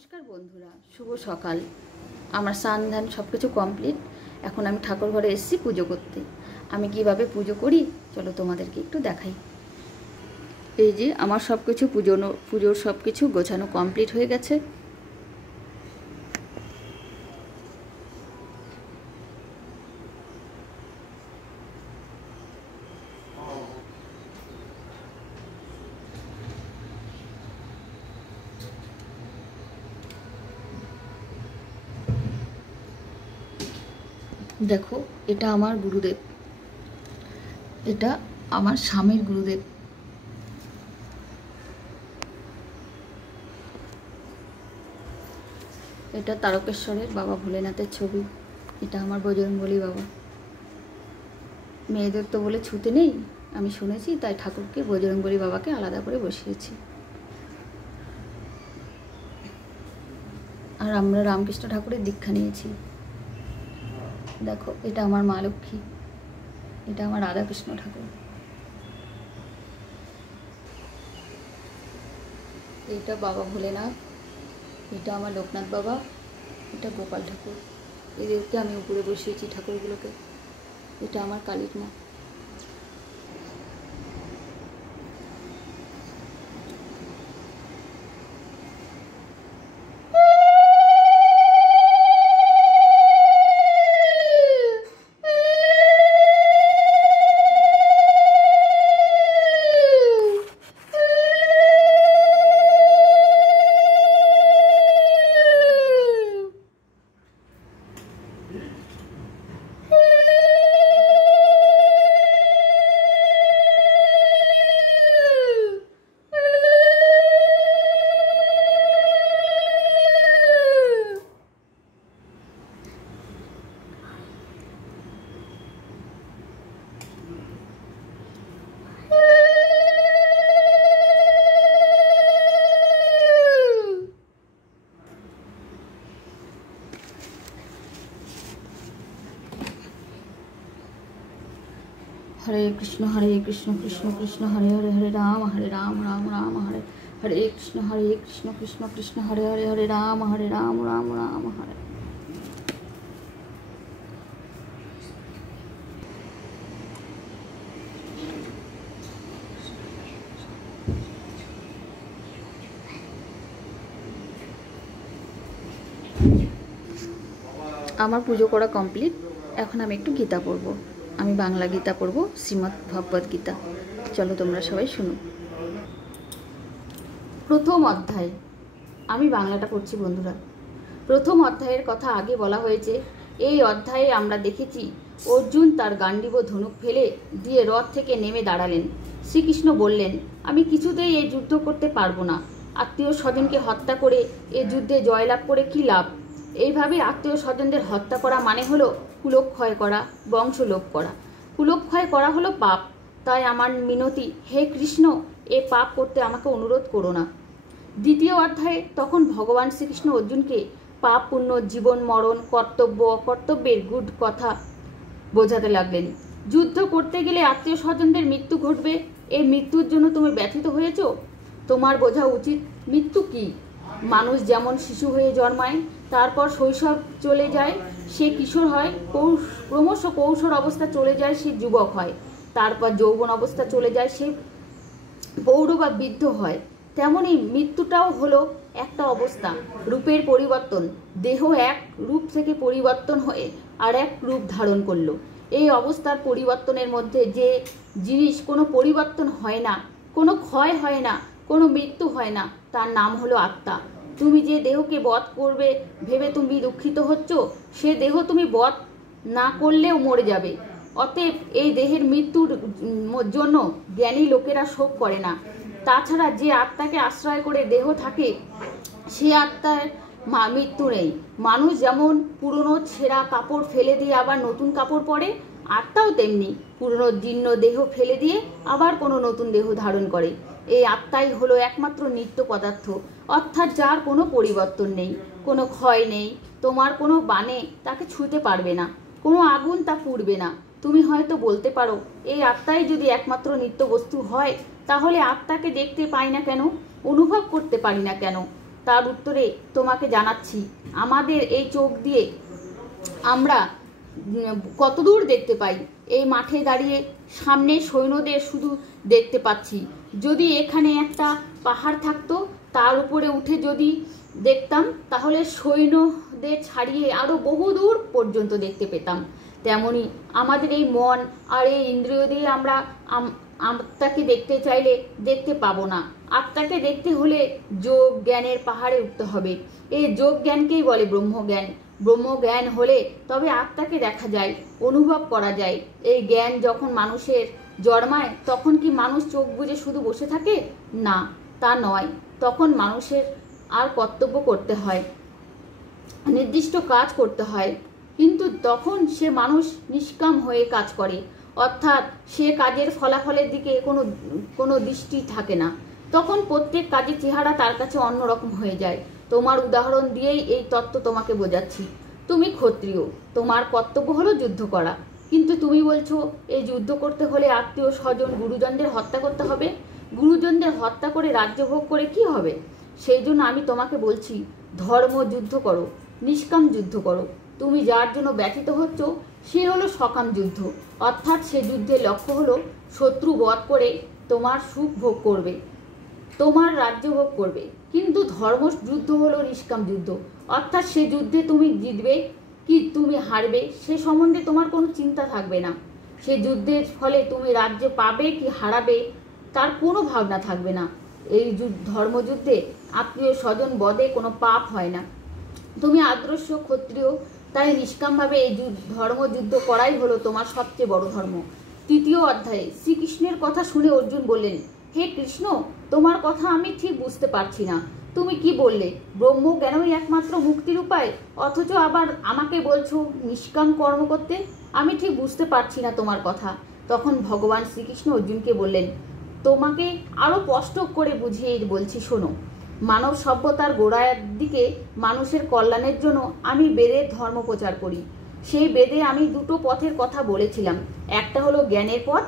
নমস্কার বন্ধুরা, শুভ সকাল। আমার স্নান ধান সব কিছু কমপ্লিট। এখন আমি ঠাকুর ঘরে এসেছি পুজো করতে। আমি কিভাবে পুজো করি চলো তোমাদেরকে একটু দেখাই। এই যে আমার সব কিছু পুজোর সব কিছু গোছানো কমপ্লিট হয়ে গেছে। দেখো, এটা আমার গুরুদেব, এটা আমার স্বামীর গুরুদেব। এটা তারকেশ্বরের বাবা ভোলেনাথের ছবি। এটা আমার বজরংবলী বাবা। মেয়েদের তো বলে ছুতে নেই, আমি শুনেছি, তাই ঠাকুরকে বজরংবলী বাবাকে আলাদা করে বসিয়েছি। আর আমরা রামকৃষ্ণ ঠাকুরের দীক্ষা নিয়েছি। দেখো, এটা আমার মা লক্ষ্মী, এটা আমার রাধাকৃষ্ণ ঠাকুর, এটা বাবা ভোলেনাথ, এটা আমার লোকনাথ বাবা, এটা গোপাল ঠাকুর। এদেরকে আমি উপরে বসিয়েছি ঠাকুরগুলোকে। এটা আমার কালীর মা। हरे कृष्ण कृष्ण कृष्ण हरे हरे, हरे राम राम राम हरे हरे कृष्ण कृष्ण कृष्ण हरे हरे, हरे राम राम राम हरे। আমার পুজো করা কমপ্লিট। এখন আমি একটু গীতা পড়ব। আমি বাংলা গীতা পড়ব, শ্রীমদ্ ভগবদ গীতা। চলো তোমরা সবাই শুনো। প্রথম অধ্যায়। আমি বাংলাটা পড়ছি বন্ধুরা। প্রথম অধ্যায়ের কথা আগে বলা হয়েছে। এই অধ্যায়ে আমরা দেখেছি অর্জুন তার গান্ডীব ধনুক ফেলে দিয়ে রথ থেকে নেমে দাঁড়ালেন। শ্রীকৃষ্ণ বললেন, আমি কিছুতেই এই যুদ্ধ করতে পারবো না। আত্মীয় স্বজনকে হত্যা করে এ যুদ্ধে জয়লাভ করে কি লাভ? এইভাবে আত্মীয় স্বজনদের হত্যা করা মানে হলো কুলক্ষয় করা, বংশলোপ করা। কুলক্ষয় করা হলো পাপ। তাই আমার মিনতি, হে কৃষ্ণ, এ পাপ করতে আমাকে অনুরোধ করো না। দ্বিতীয় অধ্যায়ে তখন ভগবান শ্রীকৃষ্ণ অর্জুনকে পাপ পুণ্য, জীবন মরণ, কর্তব্য অকর্তব্যের গুড কথা বোঝাতে লাগলেন। যুদ্ধ করতে গেলে আত্মীয় স্বজনদের মৃত্যু ঘটবে। এই মৃত্যুর জন্য তুমি ব্যথিত হয়েছ? তোমার বোঝা উচিত মৃত্যু কি। মানুষ যেমন শিশু হয়ে জন্মায়, তারপর শৈশব চলে যায়, সে কিশোর হয়, ক্রমশ কৈশোর অবস্থা চলে যায়, সে যুবক হয়, তারপর যৌবন অবস্থা চলে যায়, সে প্রৌঢ় বা বৃদ্ধ হয়। তেমনই মৃত্যুটাও হলো একটা অবস্থা, রূপের পরিবর্তন। দেহ এক রূপ থেকে পরিবর্তন হয়ে আর এক রূপ ধারণ করলো। এই অবস্থার পরিবর্তনের মধ্যে যে জিনিস কোনো পরিবর্তন হয় না, কোনো ক্ষয় হয় না, কোনো মৃত্যু হয় না, তার নাম হলো আত্মা। তুমি যে দেহকে বধ করবে ভেবে তুমি দুঃখিত হচ্ছ, সে দেহ তুমি বধ না করলেও মরে যাবে। অতএব এই দেহের মৃত্যুর জন্য জ্ঞানী লোকেরা শোক করে না। তাছাড়া যে আত্মাকে আশ্রয় করে দেহ থাকে, সে আত্মার মৃত্যু নেই। মানুষ যেমন পুরনো ছেঁড়া কাপড় ফেলে দিয়ে আবার নতুন কাপড় পরে, আত্মাও তেমনি পুরনো জীর্ণ দেহ ফেলে দিয়ে আবার কোনো নতুন দেহ ধারণ করে। এই আত্মাই হলো একমাত্র নিত্য পদার্থ, অর্থাৎ যার কোনো পরিবর্তন নেই, কোনো ক্ষয় নেই। তোমার কোনো বাণে তাকে ছুঁতে পারবে না, কোনো আগুন তা পুড়বে না। তুমি হয়তো বলতে পারো, এই আত্মাই যদি একমাত্র নিত্য বস্তু হয়, তাহলে আত্মাকে দেখতে পাই না কেন, অনুভব করতে পারি না কেন? তার উত্তরে তোমাকে জানাচ্ছি, আমাদের এই চোখ দিয়ে আমরা কতদূর দেখতে পাই। এই মাঠে দাঁড়িয়ে সামনে সৈন্যদের শুধু দেখতে পাচ্ছি। যদি এখানে একটা পাহাড় থাকতো, তার উপরে উঠে যদি দেখতাম, তাহলে সৈন্যদের ছাড়িয়ে আরও বহু দূর পর্যন্ত দেখতে পেতাম। তেমনি আমাদের এই মন আর এই ইন্দ্রিয় দিয়ে আমরা আত্মাকে দেখতে চাইলে দেখতে পাবো না। আত্মাকে দেখতে হলে যোগ জ্ঞানের পাহাড়ে উঠতে হবে। এই যোগ জ্ঞানকেই বলে ব্রহ্মজ্ঞান। ব্রহ্মজ্ঞান হলে তবে আত্মাকে দেখা যায়, অনুভব করা যায়। এই জ্ঞান যখন মানুষের জন্মায়, তখন কি মানুষ চোখ বুজে শুধু বসে থাকে? না, তা নয়। তখন মানুষের আর কর্তব্য করতে হয়, নির্দিষ্ট কাজ করতে হয়। কিন্তু তখন সে মানুষ নিষ্কাম হয়ে কাজ করে, অর্থাৎ সে কাজের ফলাফলের দিকে কোনো দৃষ্টি থাকে না। তখন প্রত্যেক কাজের চেহারা তার কাছে অন্যরকম হয়ে যায়। তোমার উদাহরণ দিয়েই এই তত্ত্ব তোমাকে বোঝাচ্ছি। তুমি ক্ষত্রিয়, তোমার কর্তব্য হলো যুদ্ধ করা। কিন্তু তুমি বলছো এই যুদ্ধ করতে হলে আত্মীয় স্বজন গুরুজনদের হত্যা করতে হবে। গুরুজনদের হত্যা করে রাজ্য ভোগ করে কি হবে? সেই জন্য আমি তোমাকে বলছি, ধর্ম যুদ্ধ করো, নিষ্কাম যুদ্ধ করো। তুমি যার জন্য ব্যথিত হচ্ছ সে হলো সকাম যুদ্ধ, অর্থাৎ সে যুদ্ধের লক্ষ্য হলো শত্রু বধ করে তোমার সুখ ভোগ করবে, তোমার রাজ্য ভোগ করবে। কিন্তু ধর্ম যুদ্ধ হলো নিষ্কাম যুদ্ধ, অর্থাৎ সে যুদ্ধে তুমি জিতবে কি তুমি হারবে সে সম্বন্ধে তোমার কোনো চিন্তা থাকবে না। সে যুদ্ধের ফলে তুমি রাজ্য পাবে কি হারাবে তার কোনো ভাবনা থাকবে না। এই ধর্মযুদ্ধে আত্মীয় স্বজন বধে কোনো পাপ হয় না। তুমি আদর্শ ক্ষত্রিয়, তাই নিষ্কামভাবে এই ধর্মযুদ্ধ করাই হলো তোমার সবচেয়ে বড় ধর্ম। তৃতীয় অধ্যায়ে শ্রীকৃষ্ণের কথা শুনে অর্জুন বললেন, হে কৃষ্ণ, তোমার কথা আমি ঠিক বুঝতে পারছি না। তুমি কি বললে ব্রহ্ম জ্ঞানই একমাত্র মুক্তির উপায়, অথচ আবার আমাকে বলছো নিষ্কাম কর্ম করতে? আমি ঠিক বুঝতে পারছি না তোমার কথা। তখন ভগবান শ্রীকৃষ্ণ অর্জুনকে বললেন, তোমাকে আরো স্পষ্ট করে বুঝিয়ে বলছি, শোনো। মানব সভ্যতার গোড়ার দিকে মানুষের কল্যাণের জন্য আমি বেদের ধর্ম প্রচার করি। সেই বেদে আমি দুটো পথের কথা বলেছিলাম, একটা হলো জ্ঞানের পথ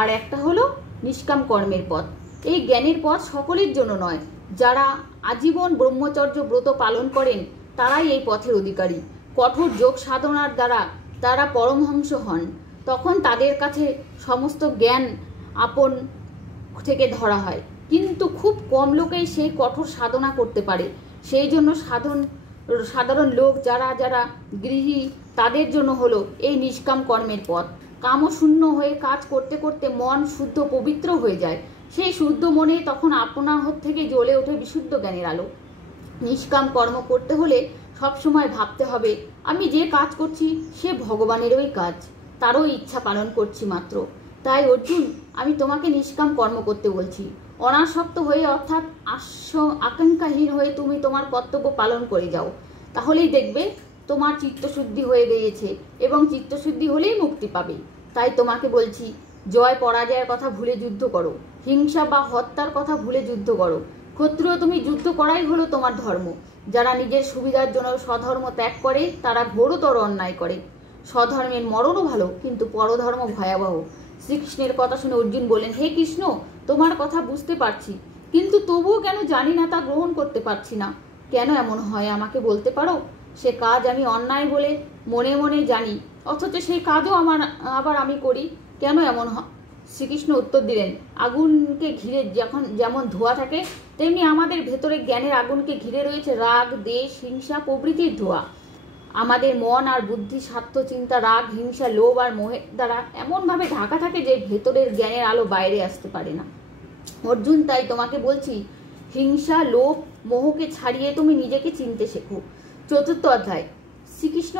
আর একটা হলো নিষ্কাম কর্মের পথ। এই জ্ঞানের পথ সকলের জন্য নয়, যারা আজীবন ব্রহ্মচর্য ব্রত পালন করেন তারাই এই পথের অধিকারী। কঠোর যোগ সাধনার দ্বারা তারা পরমহংস হন। তখন তাদের কাছে সমস্ত জ্ঞান আপন থেকে ধরা হয়, কিন্তু খুব কম লোকেই সেই কঠোর সাধনা করতে পারে। সেই জন্য সাধারণ লোক যারা যারা গৃহী, তাদের জন্য হলো এই নিষ্কাম কর্মের পথ। কামশূন্য হয়ে কাজ করতে করতে মন শুদ্ধ পবিত্র হয়ে যায়। সেই শুদ্ধ মনে তখন আপনা থেকে জ্বলে ওঠে বিশুদ্ধ জ্ঞানের আলো। নিষ্কাম কর্ম করতে হলে সবসময় ভাবতে হবে, আমি যে কাজ করছি সে ভগবানেরই কাজ, তারও ইচ্ছা পালন করছি মাত্র। তাই অর্জুন, আমি তোমাকে নিষ্কাম কর্ম করতে বলছি। অনাসক্ত হয়ে, অর্থাৎ আকাঙ্ক্ষাহীন হয়ে তুমি তোমার কর্তব্য পালন করে যাও, তাহলেই দেখবে তোমার চিত্তশুদ্ধি হয়ে গিয়েছে, এবং চিত্তশুদ্ধি হলেই মুক্তি পাবে। তাই তোমাকে বলছি, জয় পরাজয়ের কথা ভুলে যুদ্ধ করো, হিংসা বা হত্যার কথা ভুলে যুদ্ধ করো। ক্ষত্রিয় তুমি যুদ্ধ করাই হলো তোমার ধর্ম। যারা নিজের সুবিধার জন্য স্বধর্ম ত্যাগ করে তারা ঘোরতর অন্যায় করে। স্বধর্মের মরণও ভালো, কিন্তু পরধর্ম ভয়াবহ। শ্রীকৃষ্ণের কথা শুনে অর্জুন বলেন, হে কৃষ্ণ, তোমার কথা বুঝতে পারছি, কিন্তু তবুও কেন জানি না তা গ্রহণ করতে পারছি না। কেন এমন হয় আমাকে বলতে পারো? সে কাজ আমি অন্যায় বলে মনে মনে জানি, অথচ সেই কাজও আবার আমি করি। কেন এমন হয়? শ্রীকৃষ্ণ উত্তর দিলেন, আগুনকে ঘিরে যেমন ধোঁয়া থাকে, তেমনি আমাদের ভেতরে জ্ঞানের আগুনকে ঘিরে রয়েছে রাগ, দেশ, হিংসা প্রভৃতির ধোঁয়া। আমাদের মন আর বুদ্ধি, স্বার্থ, চিন্তা, রাগ, হিংসা, লোভ আর মোহের দ্বারা এমনভাবে ঢাকা থাকে যে ভেতরের জ্ঞানের আলো বাইরে আসতে পারে না। অর্জুন, তাই তোমাকে বলছি, হিংসা, লোভ, মোহকে ছাড়িয়ে তুমি নিজেকে চিনতে শেখো। চতুর্থ অধ্যায়। শ্রীকৃষ্ণ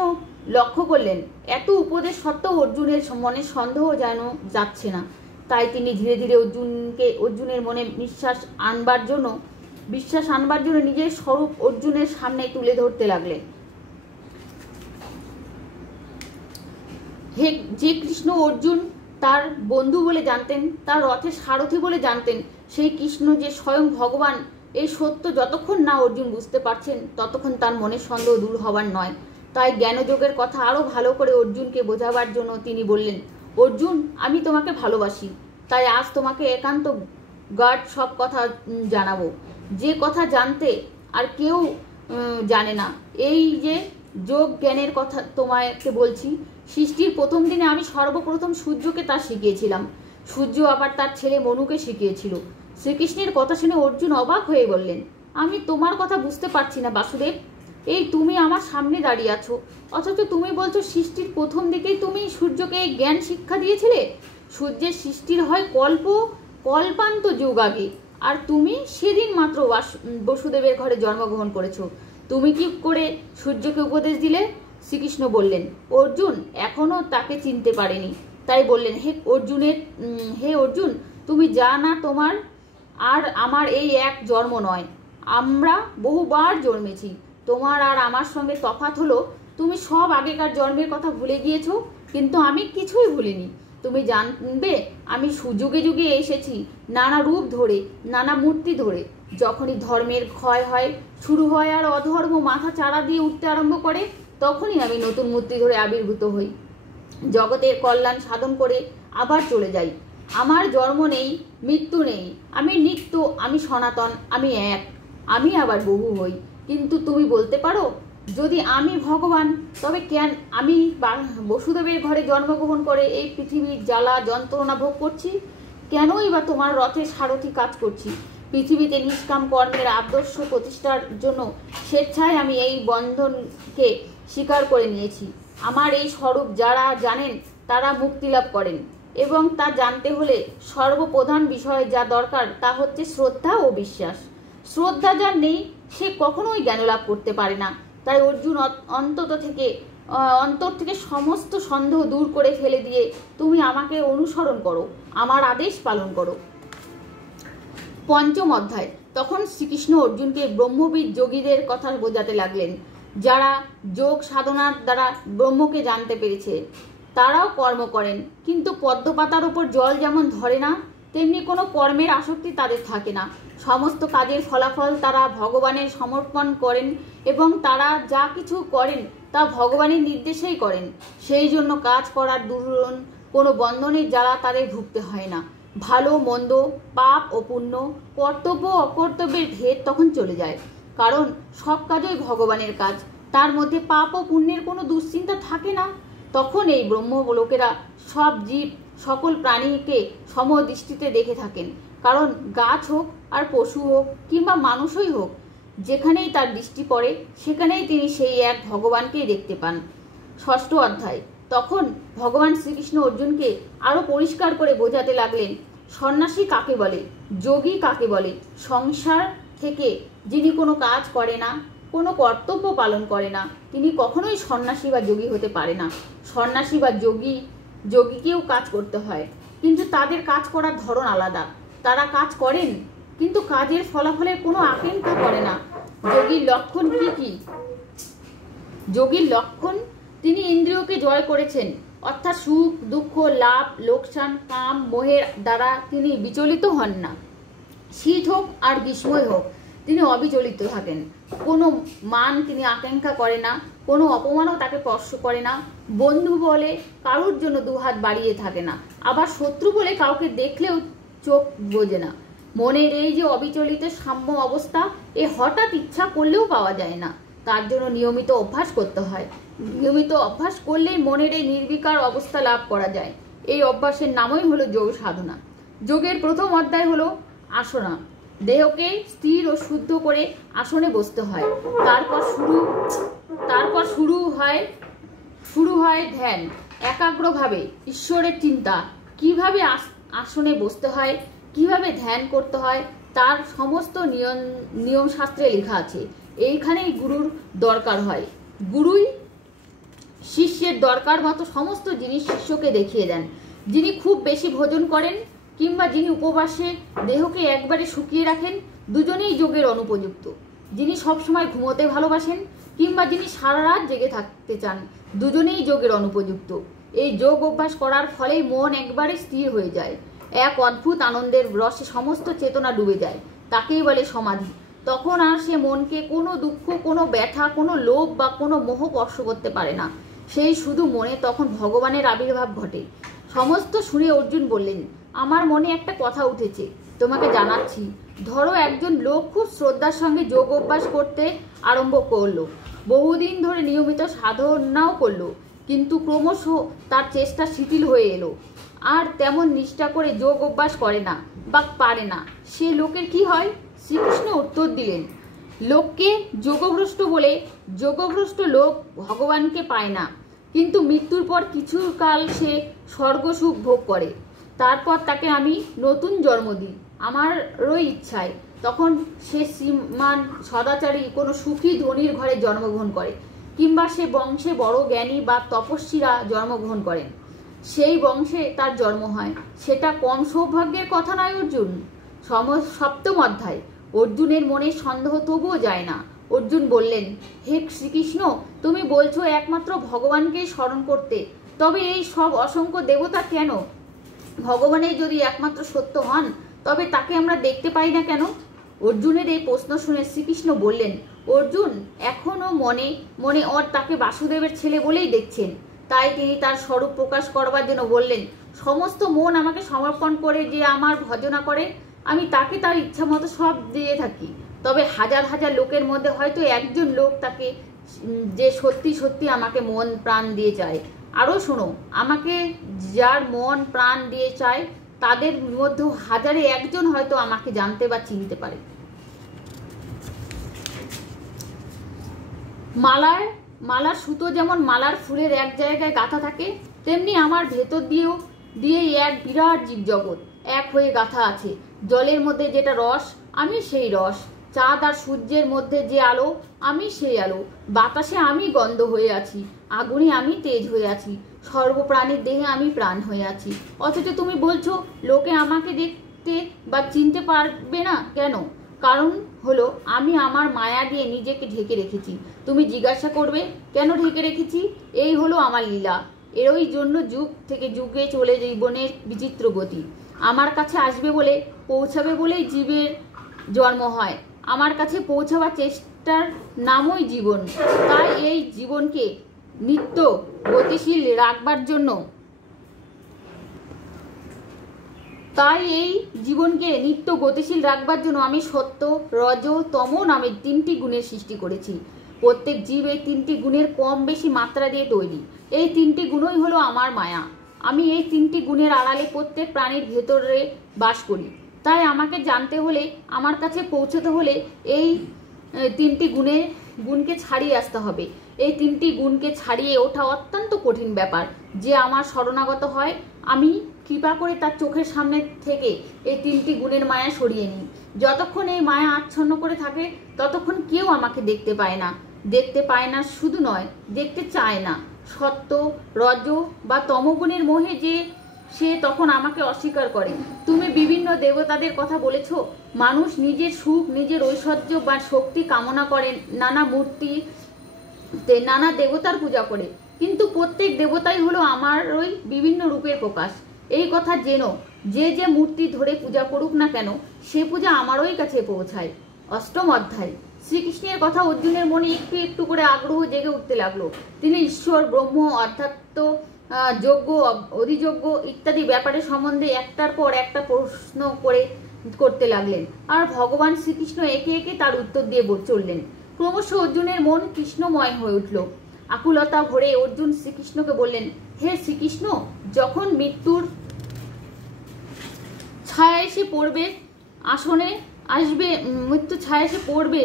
লক্ষ্য করলেন এত উপদেশ সত্ত্বেও অর্জুনের মনে সন্দেহ যেন যাচ্ছে না। তাই তিনি ধীরে ধীরে অর্জুনের মনে বিশ্বাস আনবার জন্য নিজের স্বরূপ অর্জুনের সামনে তুলে ধরতে লাগলেন। যে কৃষ্ণ অর্জুন তার বন্ধু বলে জানতেন, তার রথের সারথি বলে জানতেন, সেই কৃষ্ণ যে স্বয়ং ভগবান, এই সত্য যতক্ষণ না অর্জুন বুঝতে পারছেন ততক্ষণ তার মনের সন্দেহ দূর হবার নয়। তাই জ্ঞানযোগের কথা আরো ভালো করে অর্জুনকে বোঝাবার জন্য তিনি বললেন, অর্জুন, আমি তোমাকে ভালোবাসি, তাই আজ তোমাকে একান্ত গাঢ় সব কথা জানাবো। যে কথা জানতে আর কেউ জানে না। এই যে যোগ জ্ঞানের কথা তোমাকে বলছি, সৃষ্টির প্রথম দিনে আমি সর্বপ্রথম সূর্যকে তা শিখিয়েছিলাম। সূর্য আবার তার ছেলে মনুকে শিখিয়েছিল। শ্রীকৃষ্ণের কথা শুনে অর্জুন অবাক হয়ে বললেন, আমি তোমার কথা বুঝতে পারছি না বাসুদেব। এই তুমি আমার সামনে দাঁড়িয়ে আছো, অথচ তুমি বলছো সৃষ্টির প্রথম দিকেই তুমি সূর্যকে জ্ঞান শিক্ষা দিয়েছিলে। সূর্যের সৃষ্টির হয় কল্পান্ত যুগ আগে, আর তুমি সেদিন মাত্র বসুদেবের ঘরে জন্মগ্রহণ করেছো। তুমি কি করে সূর্যকে উপদেশ দিলে? শ্রীকৃষ্ণ বললেন, অর্জুন এখনো তাকে চিনতে পারেনি, তাই বললেন, হে অর্জুন, তুমি যা না, তোমার আর আমার এই এক জন্ম নয়, আমরা বহুবার জন্মেছি। তোমার আর আমার সঙ্গে তফাৎ হলো তুমি সব আগেকার জন্মের কথা ভুলে গিয়েছো, কিন্তু আমি কিছুই ভুলিনি। তুমি জানবে আমি যুগে যুগে এসেছি, নানা রূপ ধরে, নানা মূর্তি ধরে। যখনই ধর্মের ক্ষয় হয়, শুরু হয়, আর অধর্ম মাথা চাড়া দিয়ে উঠতে আরম্ভ করে, তখনই আমি নতুন মূর্তি ধরে আবির্ভূত হই, জগতের কল্যাণ সাধন করে আবার চলে যাই। আমার জন্ম নেই, মৃত্যু নেই, আমি নিত্য, আমি সনাতন, আমি এক, আমি আবার বহু হই। কিন্তু তুমি বলতে পারো, যদি আমি ভগবান, তবে কেন আমি বসুদেবের ঘরে জন্মগ্রহণ করে এই পৃথিবীর জ্বালা যন্ত্রণা ভোগ করছি? কেনই বা তোমার রথের সারথি কাজ করছি? পৃথিবীতে নিষ্কাম কর্মের আদর্শ প্রতিষ্ঠার জন্য স্বেচ্ছায় আমি এই বন্ধনকে স্বীকার করে নিয়েছি। আমার এই স্বরূপ যারা জানেন তারা মুক্তি লাভ করেন, এবং তা জানতে হলে সর্বপ্রধান বিষয় যা দরকার তা হচ্ছে শ্রদ্ধা ও বিশ্বাস। শ্রদ্ধা যার নেই সে কখনোই জ্ঞান লাভ করতে পারে না। তাই অর্জুন অন্তর থেকে সমস্ত সন্দেহ দূর করে ফেলে দিয়ে তুমি আমাকে অনুসরণ করো, আমার আদেশ পালন করো। পঞ্চম অধ্যায়। তখন শ্রীকৃষ্ণ অর্জুনকে ব্রহ্মবিদ যোগীদের কথা বোঝাতে লাগলেন, যারা যোগ সাধনার দ্বারা ব্রহ্মকে জানতে পেরেছে। তারাও কর্ম করেন, কিন্তু পদ্মপাতার উপর জল যেমন ধরে না, তেমনি কোনো কর্মের আসক্তি তাদের থাকে না। সমস্ত কাজের ফলাফল তারা ভগবানের সমর্পণ করেন, এবং তারা যা কিছু করেন তা ভগবানের নির্দেশেই করেন। সেই জন্য কাজ করার দরুন কোনো বন্ধনের জ্বালা তাদের ভুগতে হয় না। ভালো মন্দ, পাপ ও পুণ্য, কর্তব্য অকর্তব্যের ভেদ তখন চলে যায়, কারণ সব কাজই ভগবানের কাজ। তার মধ্যে পাপ ও পুণ্যের কোনো দুশ্চিন্তা থাকে না। তখন এই ব্রহ্মলোকেরা সব জীব, সকল প্রাণীকে সমদৃষ্টিতে দেখে থাকেন, কারণ গাছ হোক আর পশু হোক কিংবা মানুষই হোক, যেখানেই তার দৃষ্টি পড়ে সেখানেই তিনি সেই এক ভগবানকেই দেখতে পান। ষষ্ঠ অধ্যায়। তখন ভগবান শ্রীকৃষ্ণ অর্জুনকে আরো পরিষ্কার করে বোঝাতে লাগলেন, সন্ন্যাসী কাকে বলে, যোগী কাকে বলে। সংসার থেকে যিনি কোনো কাজ করে না, কোনো কর্তব্য পালন করে না, তিনি কখনোই সন্ন্যাসী বা যোগী হতে পারে না। সন্ন্যাসী বা যোগীকেও কাজ করতে হয়, কিন্তু তাদের কাজ করার ধরন আলাদা। তারা কাজ করেন, কিন্তু কাজের ফলাফলের কোনো আকাঙ্ক্ষা করে না। যোগীর লক্ষণ কি? যোগীর লক্ষণ, তিনি ইন্দ্রিয়কে জয় করেছেন, অর্থাৎ সুখ দুঃখ লাভ লোকসান কাম মোহের দ্বারা তিনি বিচলিত হন না। শীত হোক আর গ্রীষ্মই হোক, তিনি অবিচলিত থাকেন। কোনো মান তিনি আকাঙ্ক্ষা করে না, কোনো অপমানও তাকে স্পর্শ করে না। বন্ধু বলে কারোর জন্য দুহাত বাড়িয়ে থাকে না, আবার শত্রু বলে কাউকে দেখলেও চোখ বোঝে না। মনের এই যে অবিচলিত সাম্য অবস্থা, এ হঠাৎ ইচ্ছা করলেও পাওয়া যায় না, তার জন্য নিয়মিত অভ্যাস করতে হয়। নিয়মিত অভ্যাস করলেই মনের এই নির্বিকার অবস্থা লাভ করা যায়। এই অভ্যাসের নামই হলো যোগ সাধনা। যোগের প্রথম অধ্যায় হলো আসনা। দেহকে স্থির ও শুদ্ধ করে আসনে বসতে হয়। তারপর শুরু হয় ধ্যান। একাগ্রভাবে ঈশ্বরের চিন্তা। কিভাবে আসনে বসতে হয়, কিভাবে ধ্যান করতে হয়, তার সমস্ত নিয়ম শাস্ত্রে লেখা আছে। এইখানেই গুরুর দরকার হয়। গুরুই শিষ্যের দরকার মতো সমস্ত জিনিস শিষ্যকে দেখিয়ে দেন। যিনি খুব বেশি ভোজন করেন কিংবা যিনি উপবাসে দেহকে একবারে শুকিয়ে রাখেন, দুজনেই যোগের অনুপযুক্ত। যিনি সবসময় ঘুমোতে ভালোবাসেন কিংবা যিনি সারা রাত জেগে থাকতে চান, দুজনেই যোগের অনুপযুক্ত। এই যোগ অভ্যাস করার ফলেই মন একবারে স্থির হয়ে যায়। এক অদ্ভুত আনন্দের রসে সমস্ত চেতনা ডুবে যায়, তাকেই বলে সমাধি। তখন আর সে মনকে কোনো দুঃখ, কোনো ব্যথা, কোনো লোভ বা কোনো মোহ স্পর্শ করতে পারে না। সেই শুধু মনে তখন ভগবানের আবির্ভাব ঘটে। সমস্ত শুনে অর্জুন বললেন, আমার মনে একটা কথা উঠেছে। তোমাকে জানাচ্ছি। ধরো একজন লোক খুব শ্রদ্ধার সঙ্গে যোগ অভ্যাস করতে আরম্ভ করলো, বহুদিন ধরে নিয়মিত সাধনাও করলো, কিন্তু ক্রমশ তার চেষ্টা শিথিল হয়ে এলো, আর তেমন নিষ্ঠা করে যোগ অভ্যাস করে না বা পারে না। সে লোকের কি হয়? শ্রীকৃষ্ণ উত্তর দিলেন, লোককে যোগভ্রষ্ট বলে যোগভ্রষ্ট লোক ভগবানকে পায় না, কিন্তু মৃত্যুর পর কিছু কাল সে স্বর্গসুখ ভোগ করে। তারপর তাকে আমি নতুন জন্ম দিই আমারও ইচ্ছায়। তখন সে শ্রীমান সদাচারী কোনো সুখী ধনীর ঘরে জন্মগ্রহণ করে, কিংবা সে বংশে বড় জ্ঞানী বা তপস্বীরা জন্মগ্রহণ করেন, সেই বংশে তার জন্ম হয়। সেটা কম সৌভাগ্যের কথা নয় অর্জুন। সপ্তম অধ্যায়। অর্জুনের মনে সন্দেহ তবুও যায় না। অর্জুন বললেন, হে শ্রীকৃষ্ণ, তুমি বলছো একমাত্র ভগবানকেই স্মরণ করতে, তবে এই সব অসংখ্য দেবতা কেন? ভগবানের যদি একমাত্র সত্য হন, তবে তাকে আমরা দেখতে পাই না কেন? অর্জুনের এই প্রশ্ন শুনে শ্রীকৃষ্ণ বললেন, অর্জুন এখনো মনে মনে তাকে বাসুদেবের ছেলে বলেই দেখছেন। তাই তিনি তার স্বরূপ প্রকাশ করবার জন্য বললেন, সমস্ত মন আমাকে সমর্পণ করে যে আমার ভজনা করে, আমি তাকে তার ইচ্ছা মতো সব দিয়ে থাকি। তবে হাজার হাজার লোকের মধ্যে হয়তো একজন লোক তাকে যে সত্যি সত্যি আমাকে মন প্রাণ দিয়ে চায়। আরও শোনো, আমাকে যার মন প্রাণ দিয়ে চায় তাদের মধ্যে হাজারে একজন হয়তো আমাকে জানতে বা চিনতে পারে। মালার সুতো যেমন মালার ফুলের এক জায়গায় গাঁথা থাকে, তেমনি আমার ভেতর দিয়েই এক বিরাট জীবজগৎ এক হয়ে গাঁথা আছে। জলের মধ্যে যেটা রস, আমি সেই রস। চাঁদ আর সূর্যের মধ্যে যে আলো, আমি সেই আলো। বাতাসে আমি গন্ধ হয়ে আছি, আগুনে আমি তেজ হয়ে আছি, সর্বপ্রাণীর দেহে আমি প্রাণ হয়ে আছি। অথচ তুমি বলছো লোকে আমাকে দেখতে বা চিনতে পারবে না কেন? কারণ হলো আমি আমার মায়া দিয়ে নিজেকে ঢেকে রেখেছি। তুমি জিজ্ঞাসা করবে কেন ঢেকে রেখেছি? এই হলো আমার লীলা। এরই জন্য যুগ থেকে যুগে চলে জীবনের বিচিত্র গতি। আমার কাছে আসবে বলে, পৌঁছাবে বলেই জীবের জন্ম হয়। আমার কাছে পৌঁছাবার চেষ্টার নামই জীবন। তাই এই জীবনকে নিত্য গতিশীল রাখবার জন্য আমি সত্য, রজ, তম নামের 3টি গুণের সৃষ্টি করেছি। প্রত্যেক জীব এই 3টি গুণের কম বেশি মাত্রা দিয়ে তৈরি। এই 3টি গুণই হলো আমার মায়া। আমি এই 3টি গুণের আড়ালে প্রত্যেক প্রাণীর ভেতরে বাস করি। তাই আমাকে জানতে হলে, আমার কাছে পৌঁছতে হলে এই 3টি গুণকে ছাড়িয়ে আসতে হবে। এই 3টি গুণকে ছাড়িয়ে ওঠা অত্যন্ত কঠিন ব্যাপার। যে আমার শরণাগত হয়, আমি কৃপা করে তার চোখের সামনে থেকে এই 3টি গুণের মায়া সরিয়ে নিই। যতক্ষণ এই মায়া আচ্ছন্ন করে থাকে, ততক্ষণ কেউ আমাকে দেখতে পায় না। দেখতে পায় না শুধু নয়, দেখতে চায় না। সত্য, রজ বা তমগুণের মোহে সে তখন আমাকে অস্বীকার করে। তুমি বিভিন্ন দেবতাদের কথা বলেছ। মানুষ নিজের সুখ, নিজের ঐশ্বর্য বা শক্তি কামনা করে নানা মূর্তিতে নানা দেবতার পূজা করে, কিন্তু প্রত্যেক দেবতাই হলো আমার ওই বিভিন্ন রূপের প্রকাশ। এই কথা জেনো, যে মূর্তি ধরে পূজা করুক না কেন, সে পূজা আমারই কাছে পৌঁছায়। অষ্টম অধ্যায়। শ্রীকৃষ্ণের কথা অর্জুনের মনে একটু একটু করে আগ্রহ জেগে উঠতে লাগলো। তিনি ঈশ্বর, ব্রহ্ম, অধ্যাত্ম, যজ্ঞ, অধিযজ্ঞ ইত্যাদি ব্যাপারের সম্বন্ধে একটার পর একটা প্রশ্ন করতে লাগলেন, আর ভগবান শ্রীকৃষ্ণ একে একে তার উত্তর দিয়ে চললেন। ক্রমশ অর্জুনের মন কৃষ্ণময় হয়ে উঠল। আকুলতা ভরে অর্জুন শ্রীকৃষ্ণকে বললেন, হে শ্রীকৃষ্ণ, যখন মৃত্যুর ছায়া এসে পড়বে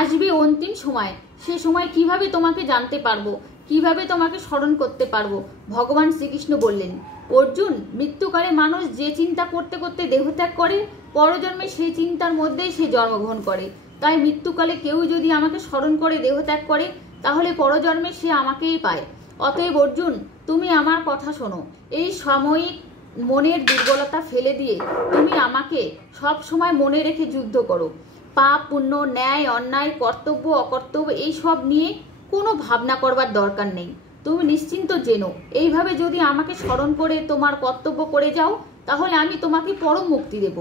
আসবে অন্তিম সময়, সে সময় কিভাবে তোমাকে জানতে পারবো, কিভাবে তোমাকে স্মরণ করতে পারবো? ভগবান শ্রীকৃষ্ণ বললেন, অর্জুন, মৃত্যুকালে মানুষ যে চিন্তা করতে করতে দেহত্যাগ করে, পরজন্মে সেই চিন্তার মধ্যেই সে জন্মগ্রহণ করে। তাই মৃত্যুকালে কেউ যদি আমাকে স্মরণ করে দেহত্যাগ করে, তাহলে পরজন্মে সে আমাকেই পায়। অতএব অর্জুন, তুমি আমার কথা শোনো। এই সাময়িক মনের দুর্বলতা ফেলে দিয়ে তুমি আমাকে সব সময় মনে রেখে যুদ্ধ করো। পাপ, পুণ্য, ন্যায়, অন্যায়, কর্তব্য, অকর্তব্য এই সব নিয়ে কোনো ভাবনা করবার দরকার নেই। তুমি নিশ্চিন্ত জেনো, এইভাবে যদি আমাকে স্মরণ করে তোমার কর্তব্য করে যাও, তাহলে আমি তোমাকে পরম মুক্তি দেব।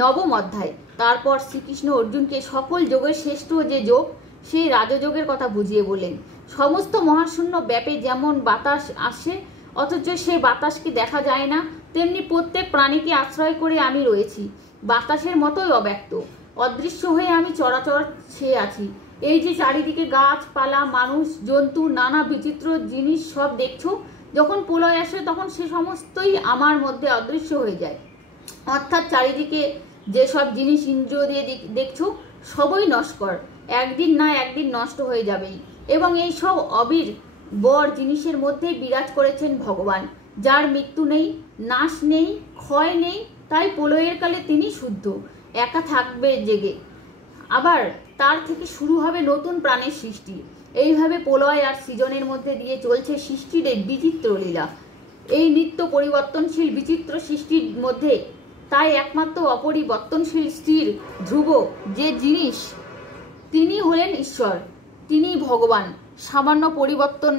নবম অধ্যায়। তারপর শ্রীকৃষ্ণ অর্জুনকে সকল যোগের শ্রেষ্ঠ যে যোগ, সেই রাজযোগের কথা বুঝিয়ে বললেন। সমস্ত মহাশূন্য ব্যাপে যেমন বাতাস আসে, অথচ সেই বাতাসকে দেখা যায় না, তেমনি প্রত্যেক প্রাণীকে আশ্রয় করে আমি রয়েছি। বাতাসের মতোই অব্যক্ত, অদৃশ্য হয়ে আমি চরাচর ছেয়ে আছি। এই যে চারিদিকে গাছপালা, মানুষ, জন্তু, নানা বিচিত্র জিনিস সব দেখছো, যখন প্রলয় আসে তখন সে সমস্তই আমার মধ্যে অদৃশ্য হয়ে যায়। অর্থাৎ চারিদিকে যেসব জিনিস ইন্দ্রিয় দিয়ে দেখছো সবই নশ্বর, একদিন না একদিন নষ্ট হয়ে যাবেই। এবং এই সব অবির বর জিনিসের মধ্যেই বিরাজ করেছেন ভগবান, যার মৃত্যু নেই, নাশ নেই, ক্ষয় নেই। তাই প্রলয়ের কালে তিনি শুদ্ধ, একা থাকবে জেগে, আবার তার থেকে শুরু হবে নতুন প্রাণের সৃষ্টি। এইভাবে প্রলয় আর সৃজনের মধ্যে দিয়ে চলছে সৃষ্টির এই বিচিত্র লীলা। এই নিত্য পরিবর্তনশীল বিচিত্র সৃষ্টির মধ্যে তাই একমাত্র অপরিবর্তনশীল স্থির ধ্রুব যে জিনিস, তিনি হলেন ঈশ্বর, তিনি ভগবান। সামান্য পরিবর্তন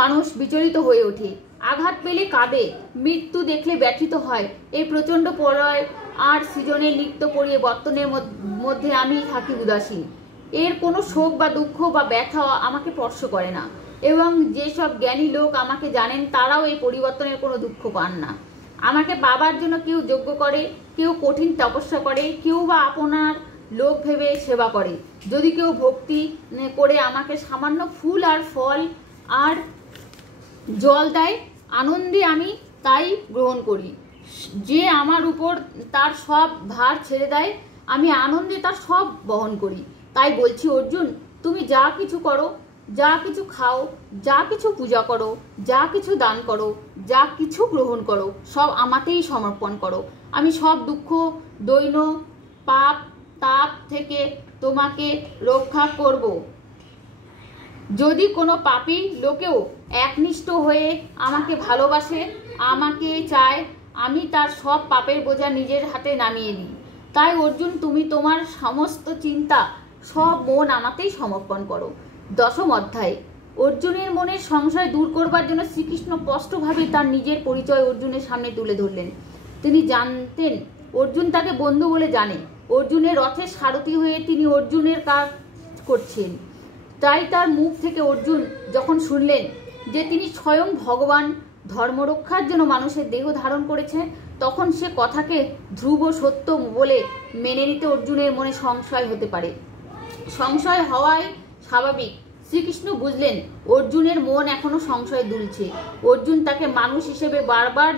মানুষ বিচলিত হয়ে ওঠে, আঘাত পেলে কাঁদে, মৃত্যু দেখলে ব্যথিত হয়। এই প্রচণ্ড প্রলয় আর সৃজনের নিত্য পরিবর্তনের মধ্যে আমি থাকি উদাসীন। এর কোনো শোক বা দুঃখ বা ব্যথা আমাকে স্পর্শ করে না। এবং যেসব জ্ঞানী লোক আমাকে জানেন তারাও এই পরিবর্তনের কোনো দুঃখ পান না। আমাকে পাবার জন্য কেউ যজ্ঞ করে, কেউ কঠিন তপস্যা করে, কেউ বা আপনার লোক ভেবে সেবা করে। যদি কেউ ভক্তি করে আমাকে সামান্য ফুল আর ফল আর জল দেয়, আনন্দে আমি তাই গ্রহণ করি। যে আমার উপর তার সব ভার ছেড়ে দেয়, আমি আনন্দে তার সব বহন করি। তাই বলছি অর্জুন, তুমি যা কিছু করো, যা কিছু খাও, যা কিছু পূজা করো, যা কিছু দান করো, যা কিছু গ্রহণ করো, সব আমাতেই সমর্পণ করো। আমি সব দুঃখ, দৈন্য, পাপ, তাপ থেকে তোমাকে রক্ষা করব। যদি কোনো পাপী লোকেও একনিষ্ঠ হয়ে আমাকে ভালোবাসে, আমাকে চায়, আমি তার সব পাপের বোঝা নিজের হাতে নামিয়ে দিই। তাই অর্জুন, তুমি তোমার সমস্ত চিন্তা, সব মন আমাতেই সমর্পণ করো। দশম অধ্যায়। অর্জুনের মনের সংশয় দূর করবার জন্য শ্রীকৃষ্ণ স্পষ্টভাবে তার নিজের পরিচয় অর্জুনের সামনে তুলে ধরলেন। তিনি জানতেন অর্জুন তাকে বন্ধু বলে জানে। অর্জুনের রথের সারথি হয়ে তিনি অর্জুনের কাজ করছেন। তাই তার মুখ থেকে অর্জুন যখন শুনলেন যে তিনি স্বয়ং ভগবান ধর্মরক্ষার জন্য মানুষের দেহ ধারণ করেছে, তখন সে কথাকে ধ্রুব সত্য বলে মেনে নিতে অর্জুনের মনে সংশয় হতে পারে। সংশয় হওয়াই স্বাভাবিক। শ্রীকৃষ্ণ বুঝলেন অর্জুনের মন এখনো সংশয় দুলছে। অর্জুন তাকে মানুষ হিসেবে বারবার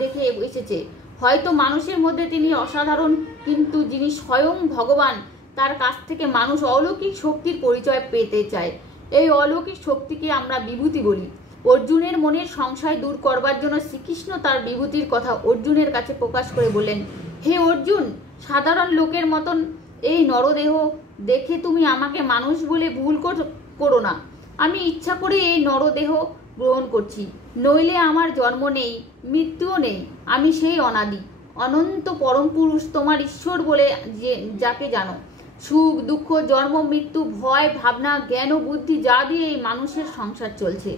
দেখে এসেছে। হয়তো মানুষের মধ্যে তিনি অসাধারণ, কিন্তু যিনি স্বয়ং ভগবান, তার কাছ থেকে মানুষ অলৌকিক শক্তির পরিচয় পেতে চায়। এই অলৌকিক শক্তিকে আমরা বিভূতি বলি। অর্জুনের মনের সংশয় দূর করবার জন্য শ্রীকৃষ্ণ তার বিভূতির কথা অর্জুনের কাছে প্রকাশ করে বললেন, হে অর্জুন, সাধারণ লোকের মতন এই নরদেহ দেখে তুমি আমাকে মানুষ বলে ভুল করো না। আমি ইচ্ছা করে এই নরদেহ গ্রহণ করছি, নইলে আমার জন্ম নেই, মৃত্যুও নেই। আমি সেই অনাদি অনন্ত পরম পুরুষ, তোমার ঈশ্বর বলে যাকে জানো। সুখ দুঃখ, জন্ম মৃত্যু, ভয় ভাবনা, জ্ঞান ও বুদ্ধি যা দিয়ে এই মানুষের সংসার চলছে,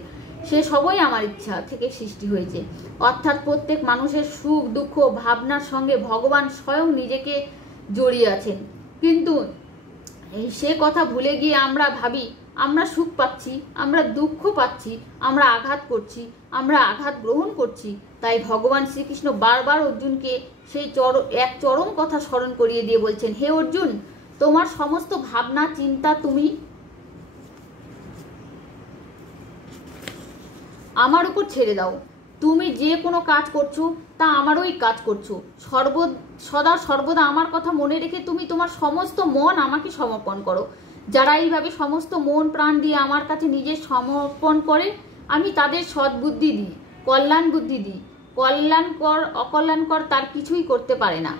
সে সবই আমার ইচ্ছা থেকে সৃষ্টি হয়েছে। অর্থাৎ প্রত্যেক মানুষের সুখ দুঃখ ভাবনার সঙ্গে ভগবান স্বয়ং নিজেকে জড়িয়ে আছেন। কিন্তু সে কথা ভুলে গিয়ে আমরা ভাবি আমরা সুখ পাচ্ছি, আমরা দুঃখ পাচ্ছি, আমরা আঘাত করছি, আমরা আঘাত গ্রহণ করছি। তাই ভগবান শ্রীকৃষ্ণ বারবার অর্জুনকে সেই এক চরম কথা স্মরণ করিয়ে দিয়ে বলছেন, হে অর্জুন, তোমার সমস্ত ভাবনা চিন্তা তুমি আমার উপর ছেড়ে দাও। তুমি যে কোনো কাজ করছো তা আমারই কাজ করছো। সদা সর্বদা আমার কথা মনে রেখে তুমি তোমার সমস্ত মন আমাকে সমর্পণ করো। যারা এইভাবে সমস্ত মন প্রাণ দিয়ে আমার কাছে নিজের সমর্পণ করে, আমি তাদের সদ্বুদ্ধি দিই, কল্যাণ বুদ্ধি দিই। কল্যাণকর অকল্যাণকর তার কিছুই করতে পারে না।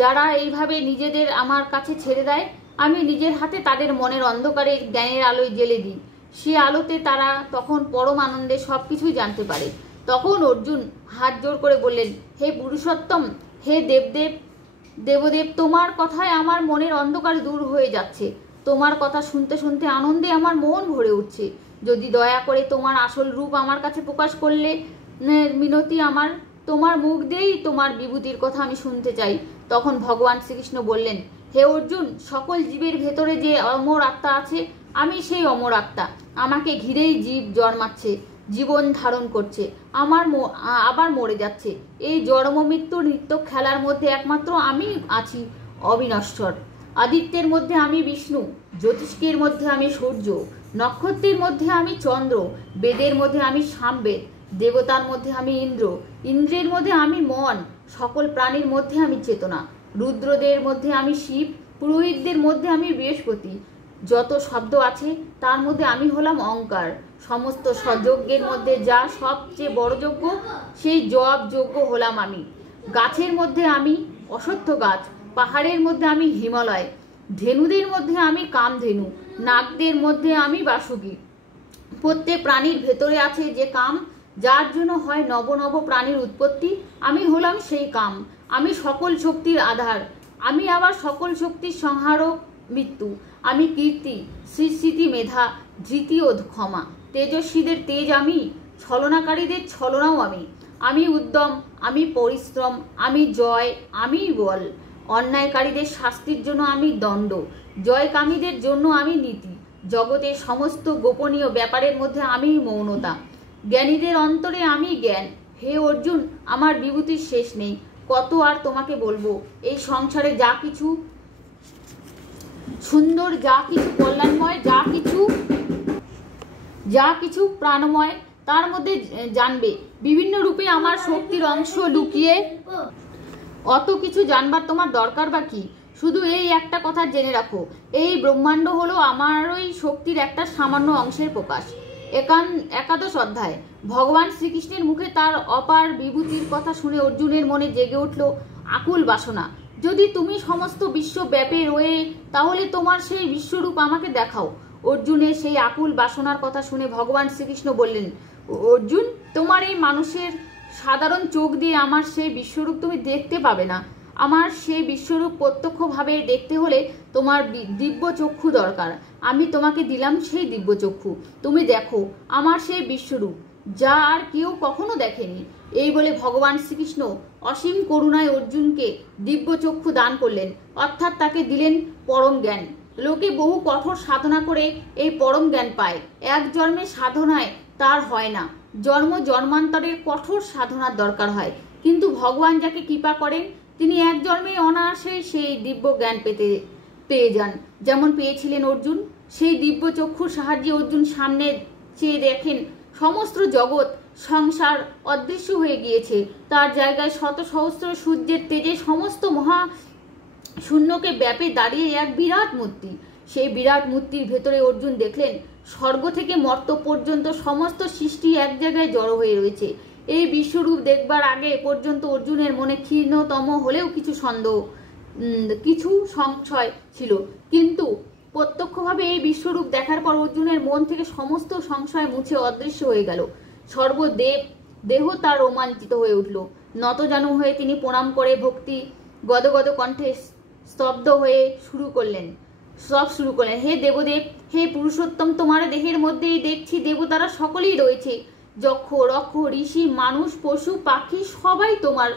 যারা এইভাবে নিজেদের আমার কাছে ছেড়ে দেয়, আমি নিজের হাতে তাদের মনের অন্ধকারে জ্ঞানের আলোয় জ্বেলে দিই। সে আলোতে তারা তখন পরম আনন্দে সব কিছুই জানতে পারে। তখন অর্জুন হাত জোড় করে বললেন, হে পুরুষোত্তম, হে দেবদেব, তোমার কথায় আমার মনের অন্ধকার দূর হয়ে যাচ্ছে। তোমার কথা শুনতে শুনতে আনন্দে আমার মন ভরে উঠছে। যদি দয়া করে তোমার আসল রূপ আমার কাছে প্রকাশ করলে মিনতি আমার, তোমার মুখ দিয়েই তোমার বিভূতির কথা আমি শুনতে চাই। তখন ভগবান শ্রীকৃষ্ণ বললেন, হে অর্জুন, সকল জীবের ভেতরে যে অমর আত্মা আছে, আমি সেই অমর আত্মা। আমাকে ঘিরেই জীব জন্মাচ্ছে। জীবন ধারণ করছে, আবার মরে যাচ্ছে। এই জন্ম মৃত্যু নৃত্য খেলার মধ্যে একমাত্র আমি আছি অবিনশ্বর। আদিত্যের মধ্যে আমি বিষ্ণু, জ্যোতিষ্কের মধ্যে আমি সূর্য, নক্ষত্রের মধ্যে আমি চন্দ্র, বেদের মধ্যে আমি সামবেদ, দেবতার মধ্যে আমি ইন্দ্র, ইন্দ্রের মধ্যে আমি মন, সকল প্রাণীর মধ্যে আমি চেতনা, রুদ্রদের মধ্যে আমি শিব, পুরোহিতদের মধ্যে আমি বৃহস্পতি। যত শব্দ আছে তার মধ্যে আমি হলাম অঙ্কার। সমস্ত যজ্ঞের মধ্যে যা সবচেয়ে বড় যজ্ঞ, সেই জপ যজ্ঞ হলাম আমি। গাছের মধ্যে আমি অশ্বত্থ গাছ, পাহাড়ের মধ্যে আমি হিমালয়, ধেনুদের মধ্যে আমি কামধেনু, নাগদের মধ্যে আমি বাসুকী। প্রত্যেক প্রাণীর ভেতরে আছে যে কাম, যার জন্য হয় নব নব প্রাণীর উৎপত্তি, আমি হলাম সেই কাম। আমি সকল শক্তির আধার, আমি আবার সকল শক্তির সংহারক মৃত্যু। আমি কীর্তি, স্মৃতি, মেধা, ধৃতি ও ক্ষমা, তেজস্বীদের তেজ আমি, ছলনাকারীদের ছলনাও আমি। আমি উদ্যম, আমি পরিশ্রম, আমি জয়, আমি বল। অন্যায়কারীদের শাস্তির জন্য আমি দণ্ড, জয়কামীদের জন্য আমি নীতি। জগতের সমস্ত গোপনীয় ব্যাপারের মধ্যে আমি মৌনতা, জ্ঞানীদের অন্তরে আমি জ্ঞান। হে অর্জুন, আমার বিভূতির শেষ নেই। কত আর তোমাকে বলবো। এই সংসারে যা কিছু সুন্দর, যা কিছু কল্যাণময়, যা কিছু প্রাণময়, তার মধ্যে জানবে বিভিন্ন রূপে আমার শক্তির অংশ লুকিয়ে। অত কিছু জানবার তোমার দরকার বা কি? শুধু এই একটা কথা জেনে রাখো, এই ব্রহ্মাণ্ড হলো আমার ওই শক্তির একটা সামান্য অংশের প্রকাশ। একাদশ অধ্যায়। ভগবান শ্রীকৃষ্ণের মুখে তার অপার বিভূতির কথা শুনে অর্জুনের মনে জেগে উঠল আকুল বাসনা। যদি তুমি সমস্ত বিশ্ব ব্যাপে রয়ে, তাহলে তোমার সেই বিশ্বরূপ আমাকে দেখাও। অর্জুনের সেই আকুল বাসনার কথা শুনে ভগবান শ্রীকৃষ্ণ বললেন, অর্জুন, তোমার এই মানুষের সাধারণ চোখ দিয়ে আমার সেই বিশ্বরূপ তুমি দেখতে পাবে না। আমার সেই বিশ্বরূপ প্রত্যক্ষভাবে দেখতে হলে তোমার দিব্য চক্ষু দরকার। আমি তোমাকে দিলাম সেই দিব্য চক্ষু, তুমি দেখো আমার সেই বিশ্বরূপ, যা আর কেউ কখনো দেখেনি। এই বলে ভগবান শ্রীকৃষ্ণ অসীম করুণায় অর্জুনকে দিব্য চক্ষু দান করলেন, অর্থাৎ তাকে দিলেন পরম জ্ঞান। লোকে বহু কঠোর সাধনা করে এই পরম জ্ঞান পায়। এক জন্মের সাধনায় তার হয় না, জন্ম জন্মান্তরের কঠোর সাধনার দরকার হয়। কিন্তু ভগবান যাকে কৃপা করেন, তিনি এক জন্মে অনায়াসে সেই দিব্য জ্ঞান পেয়ে যান, যেমন পেয়েছিলেন অর্জুন। সেই দিব্য চক্ষুর সাহায্যে অর্জুন সামনে চেয়ে দেখেন সমস্ত জগৎ সংসার অদৃশ্য হয়ে গিয়েছে। তার জায়গায় শত সহস্র সূর্যের তেজে সমস্ত মহা শূন্যকে ব্যাপে দাঁড়িয়ে এক বিরাট মূর্তি। সেই বিরাট মূর্তির ভেতরে অর্জুন দেখলেন স্বর্গ থেকে মর্ত পর্যন্ত সমস্ত সৃষ্টি এক জায়গায় জড়ো হয়ে রয়েছে। এই বিশ্বরূপ দেখবার আগে পর্যন্ত অর্জুনের মনে ক্ষীণতম হলেও কিছু সংশয় ছিল, কিন্তু প্রত্যক্ষভাবে এই বিশ্বরূপ দেখার পর অর্জুনের মন থেকে সমস্ত সংশয় মুছে অদৃশ্য হয়ে গেল। দেহ তার রোমাঞ্চিত হয়ে উঠল। নতজানু হয়ে তিনি প্রণাম করে ভক্তি গদগদ কণ্ঠে স্তব্ধ হয়ে শুরু করলেন। হে দেবদেব, হে পুরুষোত্তম, তোমার দেহের মধ্যেই দেখছি দেবতারা সকলেই রয়েছে। যক্ষ, রক্ষ, ঋষি, মানুষ, পশু, পাখি সবাই তোমার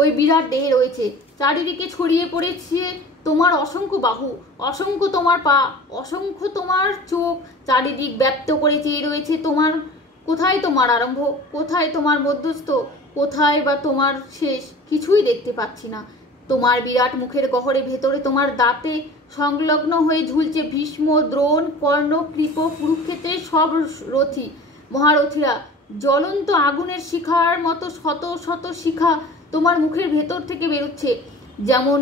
ওই বিরাট দেহে রয়েছে। চারিদিকে ছড়িয়ে পড়েছে তোমার অসংখ্য বাহু, অসংখ্য তোমার পা, অসংখ্য তোমার চোখ চারিদিক ব্যাপ্ত করে চেয়ে রয়েছে তোমার। কোথায় তোমার আরম্ভ, কোথায় তোমার মধ্যস্থ, কোথায় বা তোমার শেষ, কিছুই দেখতে পাচ্ছি না। তোমার বিরাট মুখের গহরে ভেতরে তোমার দাঁতে সংলগ্ন হয়ে ঝুলছে ভীষ্ম, দ্রোণ, কর্ণ, কৃপ, কুরুক্ষেত্রের সব মহারথীরা। জ্বলন্ত আগুনের শিখার মতো শত শত শিখা তোমার মুখের ভেতর থেকে বেরোচ্ছে। যেমন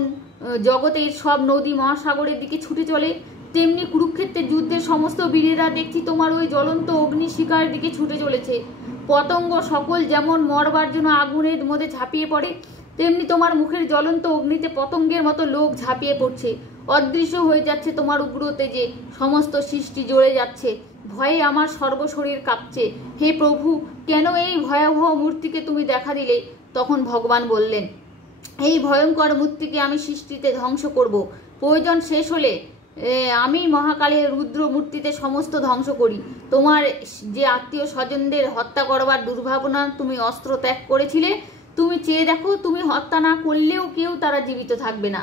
জগতের সব নদী মহাসাগরের দিকে ছুটে চলে, তেমনি কুরুক্ষেত্রের যুদ্ধের সমস্ত বীরেরা দেখছি তোমার ওই জ্বলন্ত অগ্নিশিখার দিকে ছুটে চলেছে। পতঙ্গ সকল যেমন মরবার জন্য আগুনের মধ্যে ঝাঁপিয়ে পড়ে, তেমনি তোমার মুখের জ্বলন্ত অগ্নিতে পতঙ্গের মতো লোক ঝাঁপিয়ে পড়ছে। অদৃশ্য হয়ে যাচ্ছে তোমার উগ্র তেজে, সমস্ত সৃষ্টি জ্বলে যাচ্ছে। ভয়ে আমার সর্বশরীর কাঁপছে। হে প্রভু, কেন এই ভয়াবহ মূর্তিকে তুমি দেখা দিলে? তখন ভগবান বললেন, এই ভয়ঙ্কর মূর্তিকে আমি সৃষ্টিতে ধ্বংস করব। প্রয়োজন শেষ হলে আমি মহাকালের রুদ্র মূর্তিতে সমস্ত ধ্বংস করি। তোমার যে আত্মীয় স্বজনদের হত্যা করবার দুর্ভাবনা তুমি অস্ত্র ত্যাগ করেছিলে, তুমি চেয়ে দেখো, তুমি হত্যা না করলেও কেউ তারা জীবিত থাকবে না।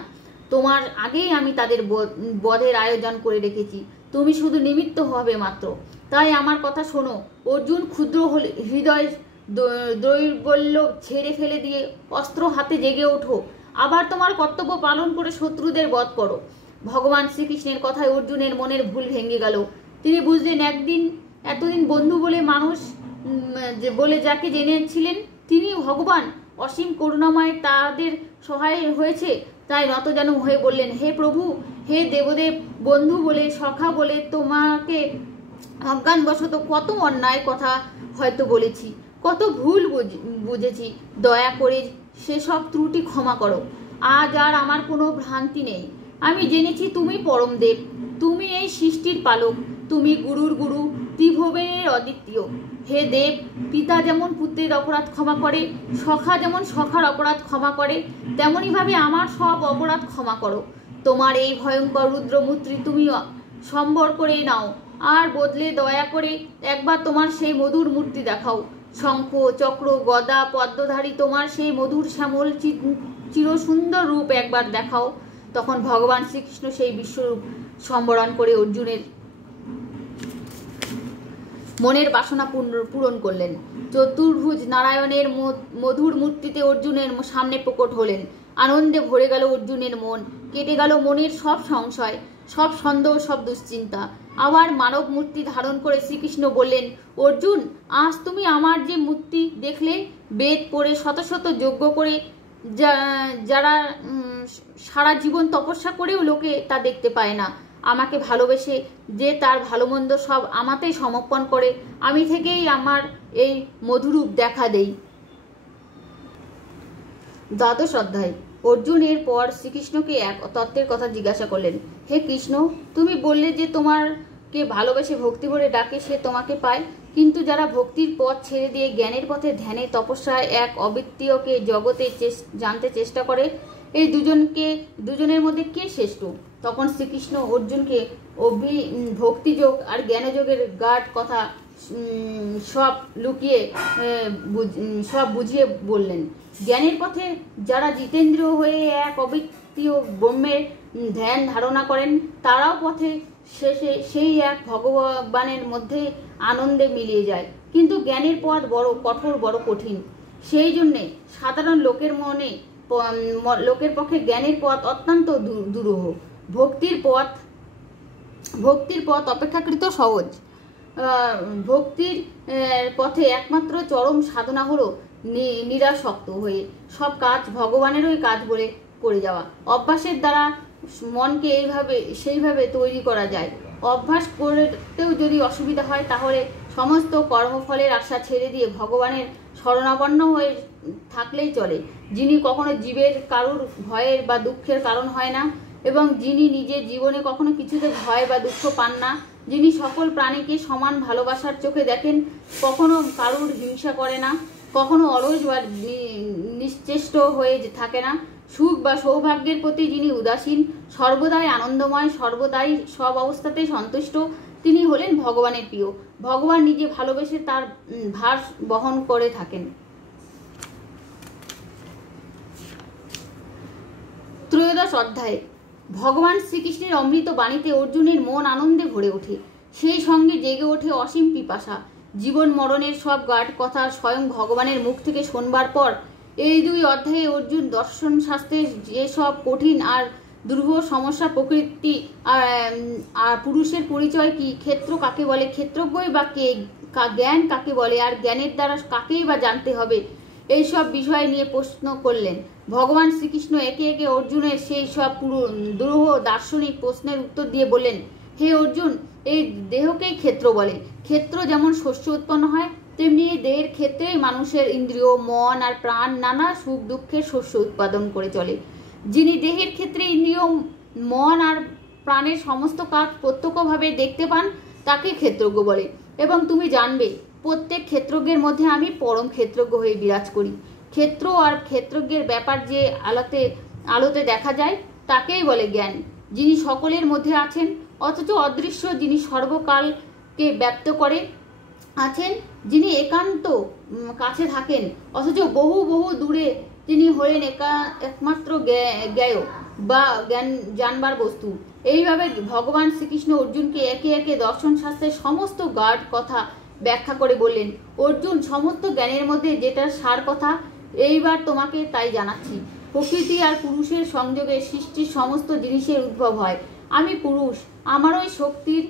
তোমার আগেই আমি তাদের বধের আয়োজন করে রেখেছি, তুমি শুধু নিমিত্ত হবে মাত্র। তাই আমার কথা শোনো। অর্জুন ক্ষুদ্র হৃদয় দৈর্বল্য ছেড়ে ফেলে দিয়ে অস্ত্র হাতে জেগে ওঠো, আবার তোমার কর্তব্য পালন করে শত্রুদের বধ করো। ভগবান শ্রীকৃষ্ণের কথায় অর্জুনের মনের ভুল ভেঙে গেল। তিনি বুঝলেন এতদিন বন্ধু বলে মানুষ বলে যাকে জেনেছিলেন তিনি ভগবান, অসীম করুণাময় তাদের সহায় হয়েছে। তাই নতজানু হয়ে বললেন, হে প্রভু, হে দেবদেব, বন্ধু বলে সখা বলে তোমাকে অজ্ঞানবশত কত অন্যায় কথা হয়তো বলেছি, কত ভুল বুঝেছি। দয়া করে সেসব ত্রুটি ক্ষমা করো। আজ আর আমার কোনো ভ্রান্তি নেই। আমি জেনেছি তুমি পরম দেব, তুমি এই সৃষ্টির পালক, তুমি গুরুর গুরু, ত্রিভুবনের অদ্বিতীয়। হে দেব, পিতা যেমন পুত্রের অপরাধ ক্ষমা করে, সখা যেমন সখার অপরাধ ক্ষমা করে, তেমনইভাবে আমার সব অপরাধ ক্ষমা করো। তোমার এই ভয়ঙ্কর রুদ্রমূর্তি তুমি সম্বর করে নাও, আর বদলে দয়া করে একবার তোমার সেই মধুর মূর্তি দেখাও। শঙ্খ চক্র গদা পদ্মধারী তোমার সেই মধুর শ্যামল চিরসুন্দর রূপ একবার দেখাও। তখন ভগবান শ্রীকৃষ্ণ সেই বিশ্বরূপ সম্বরণ করে অর্জুনের মনের বাসনা পূরণ করলেন। চতুর্ভুজ নারায়ণের মধুর মূর্তিতে অর্জুনের সামনে প্রকট হলেন। আনন্দে ভরে গেল অর্জুনের মন, কেটে গেল মনের সব সংশয়, সব সন্দেহ, সব দুশ্চিন্তা। আবার মানব মূর্তি ধারণ করে শ্রীকৃষ্ণ বললেন, অর্জুন, আজ তুমি আমার যে মূর্তি দেখলে, বেদ পড়ে শত শত যজ্ঞ করে যারা সারা জীবন তপস্যা করেও লোকে তা দেখতে পায় না, আমাকে ভালোবেসে যে তার ভালো মন্দ সব আমাতেই সমর্পণ করে, আমি থেকেই আমার এই মধুরূপ দেখা দেই। দ্বাদশ অধ্যায়। অর্জুন এরপর শ্রীকৃষ্ণকে এক তত্ত্বের কথা জিজ্ঞাসা করলেন, হে কৃষ্ণ, তুমি বললে যে তোমাকে ভালোবেসে ভক্তি ভরে ডাকে সে তোমাকে পায়, কিন্তু যারা ভক্তির পথ ছেড়ে দিয়ে জ্ঞানের পথে ধ্যানে তপস্যায় এক অদ্বিতীয়কে জগতে জানতে চেষ্টা করে, এই দুজনের মধ্যে কে শ্রেষ্ঠ? তখন শ্রীকৃষ্ণ অর্জুনকে ভক্তিযোগ আর জ্ঞানযোগের গাঢ় কথা সব বুঝিয়ে বললেন। জ্ঞানের পথে যারা জিতেন্দ্রিয় হয়ে এক অদ্বিতীয় ব্রহ্মের ধ্যান ধারণা করেন, তারাও পথে শেষে সেই এক ভগবানের মধ্যে আনন্দে মিলিয়ে যায়। কিন্তু জ্ঞানের পথ বড় কঠোর, বড় কঠিন। সেই জন্যে সাধারণ লোকের পক্ষে জ্ঞানের পথ অত্যন্ত দুরূহ। ভক্তির পথ অপেক্ষাকৃত সহজ। ভক্তির পথে একমাত্র চরম সাধনা হলো নিরাসক্ত হয়ে সব কাজ ভগবানেরই কাজ বলে করে যাওয়া। অভ্যাসের দ্বারা মনকে সেইভাবে তৈরি করা যায়। অভ্যাস করতেও যদি অসুবিধা হয়, তাহলে সমস্ত কর্মফলের আশা ছেড়ে দিয়ে ভগবানের শরণাপন্ন হয়ে থাকলেই চলে, যিনি কখনো জীবের কারুর ভয়ের বা দুঃখের কারণ হয় না, এবং যিনি নিজের জীবনে কখনো কিছুতে ভয় বা দুঃখ পান না, যিনি সকল প্রাণীকে সমান ভালোবাসার চোখে দেখেন, কখনো কারুর হিংসা করে না, কখনো অলস বা নিশ্চেষ্ট হয়ে থাকে না, সুখ বা সৌভাগ্যের প্রতি যিনি উদাসীন, সর্বদাই আনন্দময়, সর্বদাই সব অবস্থাতেই সন্তুষ্ট, তিনি হলেন ভগবানের প্রিয়। ভগবান নিজে ভালোবেসে তার ভার বহন করে থাকেন। ত্রয়োদশ অধ্যায়। ভগবান শ্রীকৃষ্ণের অমৃত বাণীতে অর্জুনের মন আনন্দে ভরে ওঠে। সেই সঙ্গে জেগে ওঠে অসীম পিপাসা। জীবন মরণের সব গাঢ় কথা স্বয়ং ভগবানের মুখ থেকে শোনবার পর এই দুই অধ্যায়ে অর্জুন দর্শন শাস্ত্রের যেসব কঠিন আর দুর্ভ সমস্যা, প্রকৃতি আর পুরুষের পরিচয় কি, ক্ষেত্র কাকে বলে, ক্ষেত্রজ্ঞই বা কে, জ্ঞান কাকে বলে, আর জ্ঞানের দ্বারা কাকেই বা জানতে হবে, এইসব বিষয় নিয়ে প্রশ্ন করলেন। ভগবান শ্রীকৃষ্ণ একে একে অর্জুনের সেই সব দুরূহ দার্শনিক প্রশ্নের উত্তর দিয়ে বললেন, হে অর্জুন, এই দেহকেই ক্ষেত্র বলে। ক্ষেত্র যেমন শস্য উৎপন্ন হয়, তেমনি এই দেহের ক্ষেত্রেই মানুষের ইন্দ্রিয়, মন আর প্রাণ নানা সুখ দুঃখের শস্য উৎপাদন করে চলে। যিনি দেহের ক্ষেত্রে ইন্দ্রিয়, মন আর প্রাণের সমস্ত কাজ প্রত্যক্ষভাবে দেখতে পান, তাকে ক্ষেত্রজ্ঞ বলে। এবং তুমি জানবে, প্রত্যেক ক্ষেত্রজ্ঞের মধ্যে আমি পরম ক্ষেত্রজ্ঞ হয়ে বিরাজ করি। ক্ষেত্র আর ক্ষেত্রজ্ঞের ব্যাপার যে আলোতে দেখা যায়, তাকেই বলে জ্ঞান। যিনি সকলের মধ্যে আছেন অথচ অদৃশ্য, যিনি সর্বকালকে ব্যপ্ত করে আছেন, যিনি একান্ত কাছে থাকেন অথচ বহু বহু দূরে, তিনি হলেন একমাত্র জ্ঞেয়। বা জ্ঞান জানবার বস্তু। এইভাবে ভগবান শ্রীকৃষ্ণ অর্জুনকে একে একে দর্শন শাস্ত্রের সমস্ত গাঢ় কথা ব্যাখ্যা করে বললেন, অর্জুন, সমস্ত জ্ঞানের মধ্যে যেটার সার কথা এইবার তোমাকে তাই জানাচ্ছি। প্রকৃতি আর পুরুষের সংযোগে সৃষ্টির সমস্ত জিনিসের উদ্ভব হয়। আমি পুরুষ, আমার ওই শক্তির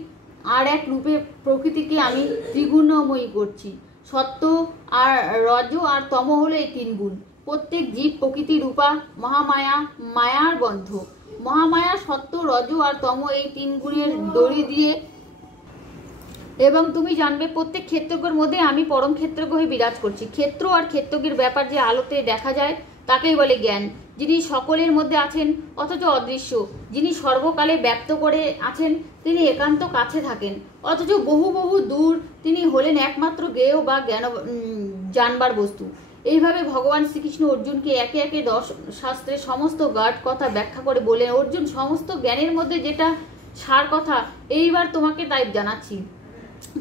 আর এক রূপে প্রকৃতিকে আমি ত্রিগুণময়ী করছি। সত্য আর রজ আর তম হলো এই তিন গুণ। প্রত্যেক জীব প্রকৃতি রূপা মহামায়া, মায়ার বন্ধ। মহামায়া সত্য, রজ আর তম এই তিন গুণের দড়ি দিয়ে, এবং তুমি জানবে প্রত্যেক ক্ষেত্রজ্ঞের মধ্যে আমি পরম ক্ষেত্রজ্ঞ হয়ে বিরাজ করছি। ক্ষেত্র আর ক্ষেত্রজ্ঞের ব্যাপার যে আলোতে দেখা যায় তাকেই বলে জ্ঞান। যিনি সকলের মধ্যে আছেন অথচ অদৃশ্য, যিনি সর্বকালে ব্যক্ত করে আছেন, তিনি একান্ত কাছে থাকেন অথচ বহু বহু দূর, তিনি হলেন একমাত্র জ্ঞেয় বা জ্ঞান জানবার বস্তু। এইভাবে ভগবান শ্রীকৃষ্ণ অর্জুনকে একে একে শাস্ত্রের সমস্ত গাঢ় কথা ব্যাখ্যা করে বলেন, অর্জুন, সমস্ত জ্ঞানের মধ্যে যেটা সার কথা এইবার তোমাকে তাই জানাচ্ছি।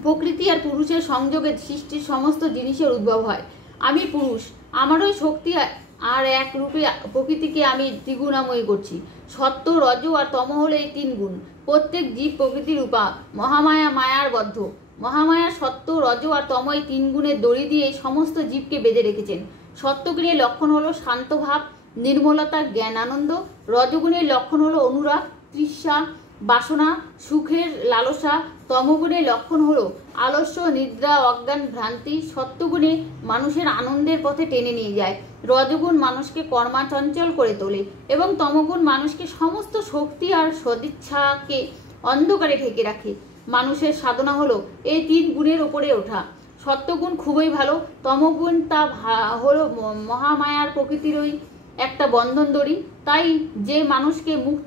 প্রকৃতি আর পুরুষের সংযোগে সৃষ্টির সমস্ত জিনিসের উদ্ভব হয়। আমি পুরুষ, আমার ওই শক্তি আর এক রূপে প্রকৃতিকে আমি ত্রিগুণাময়ী করছি। সত্য, রজ আর তম হলো এই তিন গুণ। প্রত্যেক জীব প্রকৃতি রূপা মহামায়া, মায়ার বদ্ধ। মহামায়া সত্য, রজ আর তম এই তিন গুণের দড়ি দিয়ে সমস্ত জীবকে বেঁধে রেখেছেন। সত্যগুণের লক্ষণ হলো শান্ত ভাব, নির্মলতা, জ্ঞান, আনন্দ। রজগুণের লক্ষণ হলো অনুরাগ, তৃষ্ণা, বাসনা, সুখের লালসা। তমগুণের লক্ষণ হলো আলস্য, নিদ্রা, অজ্ঞান, ভ্রান্তি। সত্যগুণে মানুষের আনন্দের পথে টেনে নিয়ে যায়। রজগুণ মানুষকে কর্মাচঞ্চল করে তোলে এবং তমগুণ মানুষকে সমস্ত শক্তি আর সদিচ্ছাকে অন্ধকারে ঢেকে রাখে। মানুষের সাধনা হলো এই তিন গুণের ওপরে ওঠা। সত্যগুণ খুবই ভালো, তমগুণ তা হলো মহামায়ার প্রকৃতির ওই একটা বন্ধন দড়ি। তাই যে মানুষকে মুক্তি